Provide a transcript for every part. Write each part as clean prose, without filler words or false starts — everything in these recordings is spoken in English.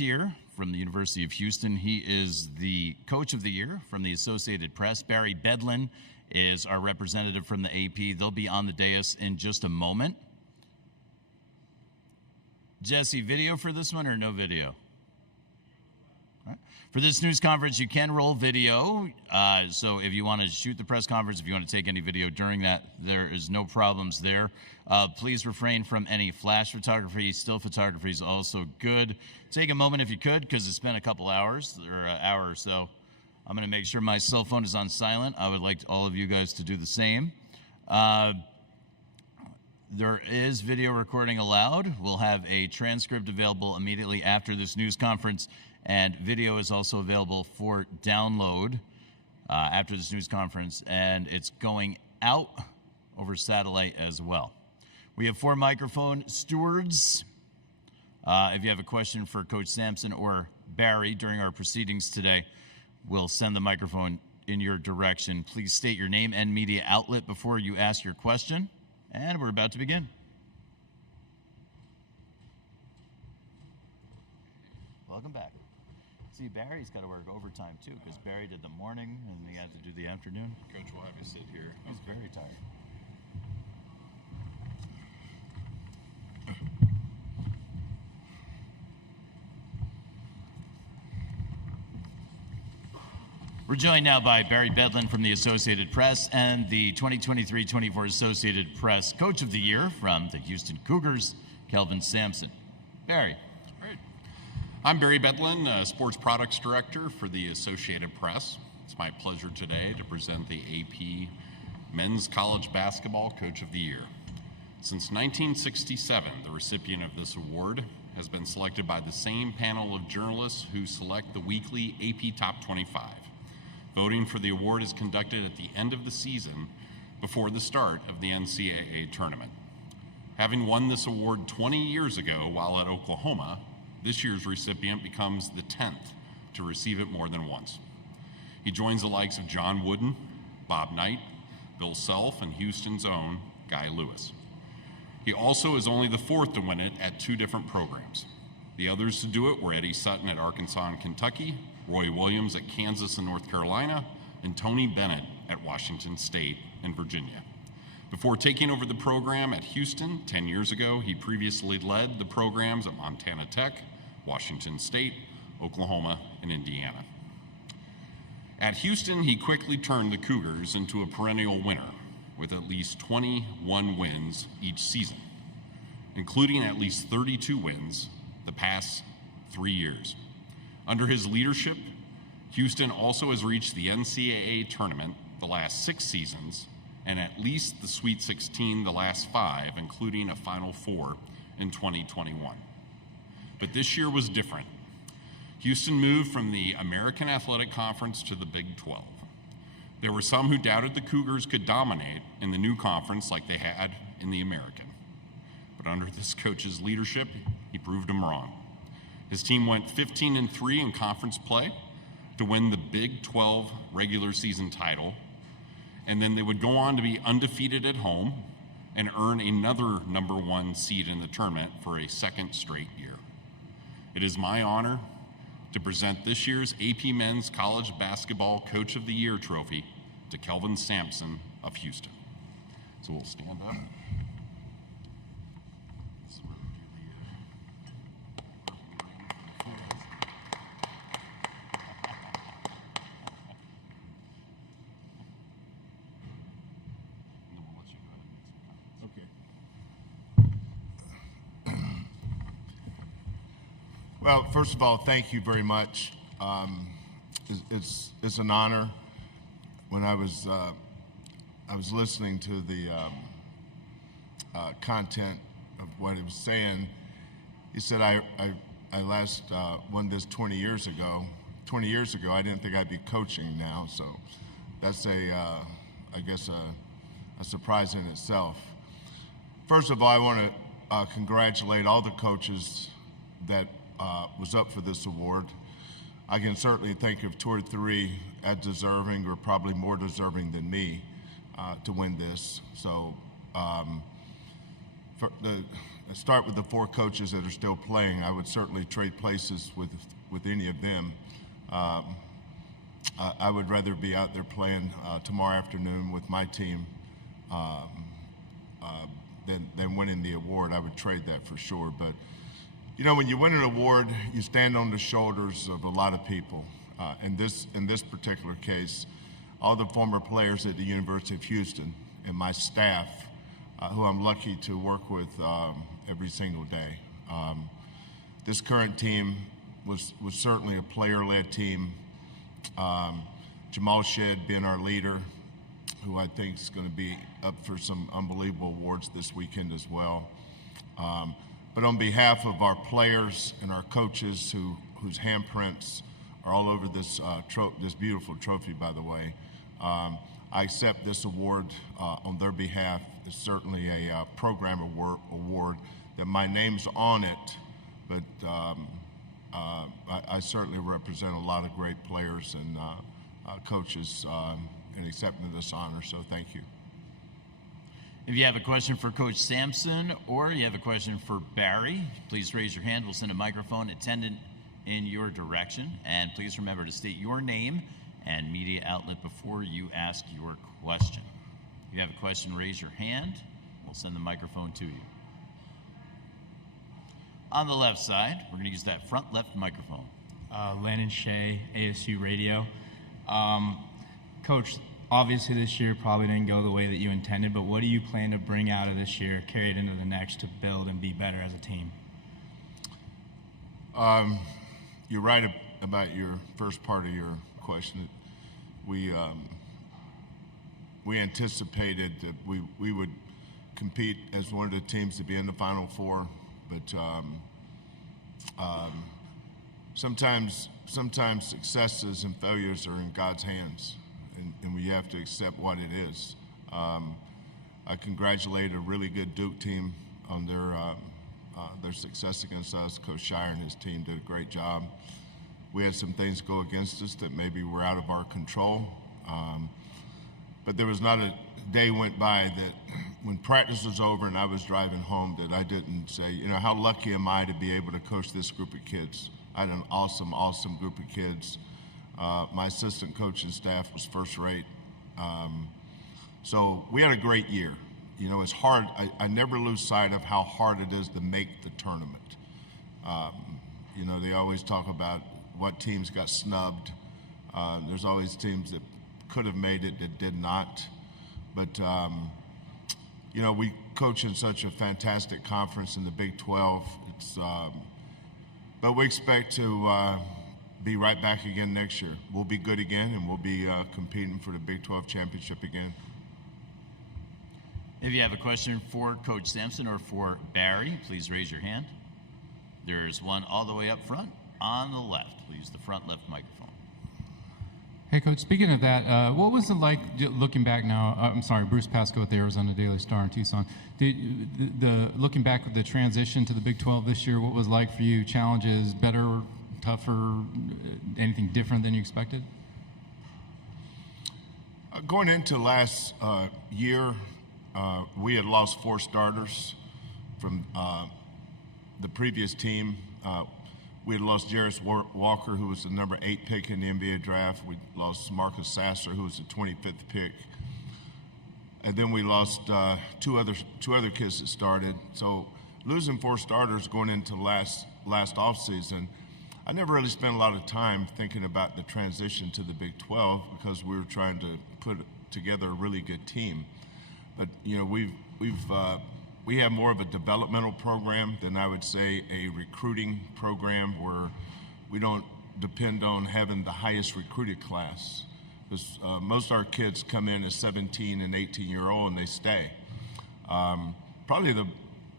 here from the University of Houston. He is the Coach of the Year from the Associated Press. Barry Bedlin is our representative from the AP. They'll be on the dais in just a moment. Jesse, video for this one or no video? For this news conference, you can roll video. So if you want to shoot the press conference, if you want to take any video during that, there is no problems there. Please refrain from any flash photography. Still photography is also good. Take a moment if you could, because it's been a couple hours or an hour or so. I'm going to make sure my cell phone is on silent. I would like all of you guys to do the same. There is video recording allowed. We'll have a transcript available immediately after this news conference, and video is also available for download after this news conference, and it's going out over satellite as well. We have 4 microphone stewards. If you have a question for Coach Sampson or Barry during our proceedings today, we'll send the microphone in your direction. Please state your name and media outlet before you ask your question. And we're about to begin. Welcome back. See, Barry's got to work overtime too, because Barry did the morning and he had to do the afternoon. Coach will have you sit here. He's very tired. We're joined now by Barry Bedlin from the Associated Press and the 2023-24 Associated Press Coach of the Year from the Houston Cougars, Kelvin Sampson. Barry. Great. I'm Barry Bedlin, Sports Products Director for the Associated Press. It's my pleasure today to present the AP Men's College Basketball Coach of the Year. Since 1967, the recipient of this award has been selected by the same panel of journalists who select the weekly AP Top 25. Voting for the award is conducted at the end of the season before the start of the NCAA tournament. Having won this award 20 years ago while at Oklahoma, this year's recipient becomes the 10th to receive it more than once. He joins the likes of John Wooden, Bob Knight, Bill Self, and Houston's own Guy Lewis. He also is only the 4th to win it at 2 different programs. The others to do it were Eddie Sutton at Arkansas and Kentucky, Roy Williams at Kansas and North Carolina, and Tony Bennett at Washington State and Virginia. Before taking over the program at Houston 10 years ago, he previously led the programs at Montana Tech, Washington State, Oklahoma, and Indiana. At Houston, he quickly turned the Cougars into a perennial winner with at least 21 wins each season, including at least 32 wins the past 3 years. Under his leadership, Houston also has reached the NCAA tournament the last 6 seasons and at least the Sweet 16 the last 5, including a Final Four in 2021. But this year was different. Houston moved from the American Athletic Conference to the Big 12. There were some who doubted the Cougars could dominate in the new conference like they had in the American. But under this coach's leadership, he proved them wrong. His team went 15-3 in conference play to win the Big 12 regular season title, and then they would go on to be undefeated at home and earn another number 1 seed in the tournament for a 2nd straight year. It is my honor to present this year's AP Men's College Basketball Coach of the Year trophy to Kelvin Sampson of Houston. So we'll stand up. Well, first of all, thank you very much. It's an honor. When I was listening to the content of what he was saying, he said, I last won this 20 years ago. 20 years ago, I didn't think I'd be coaching now, so that's I guess a surprise in itself. First of all, I want to congratulate all the coaches that was up for this award. I can certainly think of 2 or 3 as deserving, or probably more deserving than me, to win this. So start with the 4 coaches that are still playing. I would certainly trade places with any of them. I would rather be out there playing tomorrow afternoon with my team than winning the award. I would trade that for sure. But you know, when you win an award, you stand on the shoulders of a lot of people. In this particular case, all the former players at the University of Houston and my staff, who I'm lucky to work with every single day. This current team was certainly a player-led team. Jamal Shedd being our leader, who I think is going to be up for some unbelievable awards this weekend as well. But on behalf of our players and our coaches whose handprints are all over this beautiful trophy, by the way, I accept this award on their behalf. It's certainly a program award that my name's on it, but I certainly represent a lot of great players and coaches in accepting this honor, so thank you. If you have a question for Coach Sampson or you have a question for Barry, please raise your hand. We'll send a microphone attendant in your direction. And please remember to state your name and media outlet before you ask your question. If you have a question, raise your hand. We'll send the microphone to you. On the left side, we're going to use that front left microphone. Landon Shea, ASU Radio. Coach, obviously this year probably didn't go the way that you intended, but what do you plan to bring out of this year, carry it into the next to build and be better as a team? You're right about your first part of your question. We anticipated that we would compete as one of the teams to be in the Final Four, but sometimes successes and failures are in God's hands, and we have to accept what it is. I congratulate a really good Duke team on their success against us. Coach Shire and his team did a great job. We had some things go against us that maybe were out of our control, but there was not a day went by that when practice was over and I was driving home that I didn't say, you know, how lucky am I to be able to coach this group of kids. I had an awesome group of kids. My assistant coaching staff was first rate. So we had a great year. You know, it's hard. I never lose sight of how hard it is to make the tournament. You know, they always talk about what teams got snubbed. There's always teams that could have made it that did not. But, you know, we coach in such a fantastic conference in the Big 12. But we expect to be right back again next year. We'll be good again, and we'll be competing for the Big 12 championship again. If you have a question for Coach Sampson or for Barry, please raise your hand. There's one all the way up front on the left. We'll use the front left microphone. Hey, Coach, speaking of that, what was it like looking back now? I'm sorry, Bruce Pascoe at the Arizona Daily Star in Tucson. Looking back at the transition to the Big 12 this year, what was it like for you? Challenges, better, tougher, anything different than you expected? Going into last year, we had lost 4 starters from the previous team. We had lost Jarris Walker, who was the number 8 pick in the NBA draft. We lost Marcus Sasser, who was the 25th pick. And then we lost two other kids that started. So losing 4 starters going into last offseason, I never really spent a lot of time thinking about the transition to the Big 12 because we were trying to put together a really good team. But you know, we have more of a developmental program than I would say a recruiting program where we don't depend on having the highest recruited class. Because most of our kids come in as 17 and 18-year-old and they stay.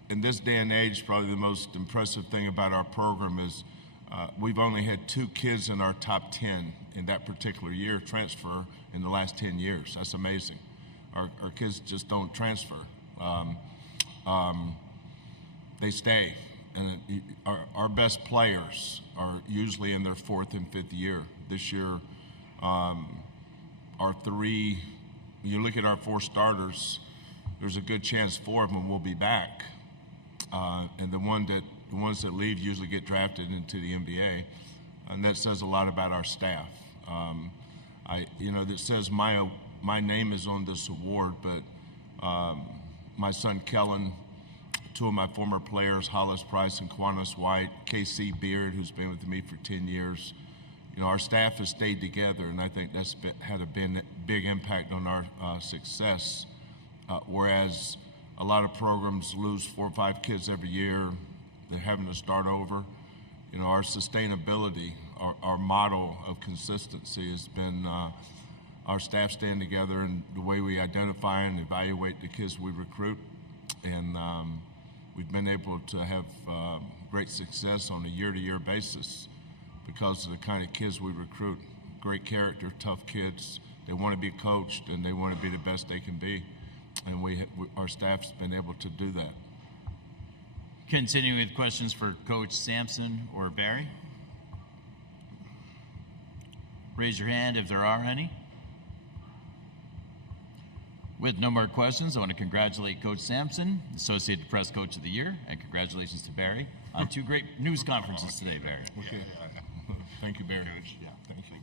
In this day and age, probably the most impressive thing about our program is we've only had 2 kids in our top 10 in that particular year transfer in the last 10 years. That's amazing. Our kids just don't transfer. They stay. And our best players are usually in their 4th and 5th year. This year, our 3, you look at our 4 starters, there's a good chance 4 of them will be back. and the ones that leave usually get drafted into the NBA, and that says a lot about our staff. That says my name is on this award, but my son Kellen, two of my former players, Hollis Price and Quantus White, KC Beard, who's been with me for 10 years. Our staff has stayed together, and I think that's had a big impact on our success. Whereas a lot of programs lose 4 or 5 kids every year, they're having to start over. Our sustainability, our model of consistency has been our staff staying together and the way we identify and evaluate the kids we recruit. And we've been able to have great success on a year-to-year basis because of the kind of kids we recruit. Great character, tough kids. They want to be coached and they want to be the best they can be. And our staff's been able to do that. Continuing with questions for Coach Sampson or Barry. Raise your hand if there are any. With no more questions, I want to congratulate Coach Sampson, Associated Press Coach of the Year, and congratulations to Barry on 2 great news conferences today, Barry. Okay. Thank you, Barry. Yeah, thank you.